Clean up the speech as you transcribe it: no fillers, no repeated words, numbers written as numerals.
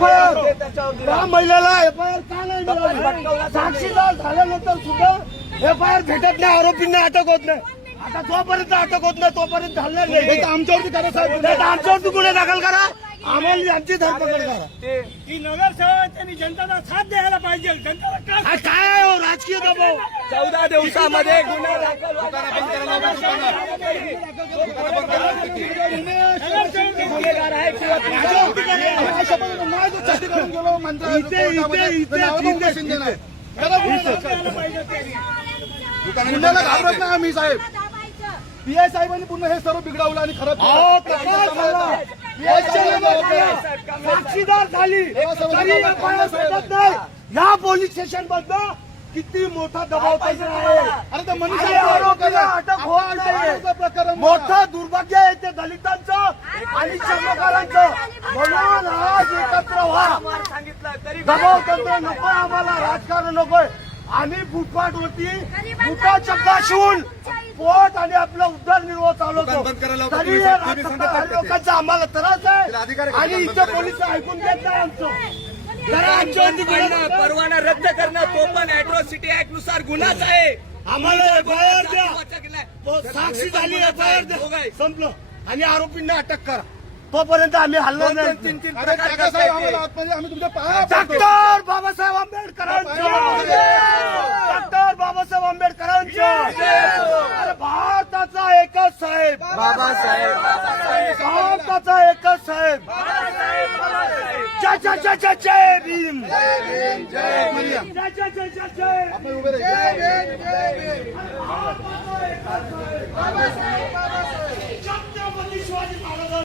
त्या महिलेला FIR का नाही मिळाली? साक्षीदार झाल्यानंतर सुद्धा FIR भेटत नाही, आरोपींना अटक होत नाही. आता जोपर्यंत अटक होत नाही तोपर्यंत झालं नाही. आमच्यावरती करा साहेब, आमच्यावरती गुन्हे दाखल करा, आम्हाला आमची धरपकड करा. की नगरसेवक त्यांनी जनतेला साथ द्यायला पाहिजे. जनतेला काय हो राजकीय दबाव? 14 दिवसामध्ये गुन्हे दाखल गुन्हेगार आहे किंवा गुन्ह्याला घाबरत नाही आम्ही साहेब. PI साहेबांनी पुन्हा हे सर्व बिघडवलं आणि खरं साक्षीदार झाली तरी FIR भेटत नाही. या पोलीस स्टेशन बद्दल किती मोठा दबाव आहे. अरे आरोपीला अटक होत नाही. मोठं दुर्भाग्य आहे ते दलितांचं आणि चर्मकारांचं. म्हणून आज एकत्र व्हा. दबाव तंत्र नको आम्हाला, राजकारण नकोय. आम्ही फुटपाथवरती बुटा चक्का शिवून पोट आणि आपला उदरनिर्वाह चालवतो. तरी लोकांचा आम्हाला त्रास आहे आणि इथे पोलीस ऐकून घेत नाही आमचं. परवाना रद्द करणं तो पण अॅट्रॉसिटी ऍक्ट नुसार गुन्हाच आहे. आम्हाला FIR द्या, साक्षी झाली FIR द्या, संपलं. आणि आरोपींना अटक करा, तोपर्यंत आम्ही हल्ला नाही. डॉक्टर बाबासाहेब आंबेडकरांचं, डॉक्टर बाबासाहेब आंबेडकरांचं. अरे भारताचा एकच साहेब बाबासाहेब, भारताचा एकच साहेब. जय जय जय जय जय भीम, जय जय जय जय जय. छत्रपती शिवाजी महाराज.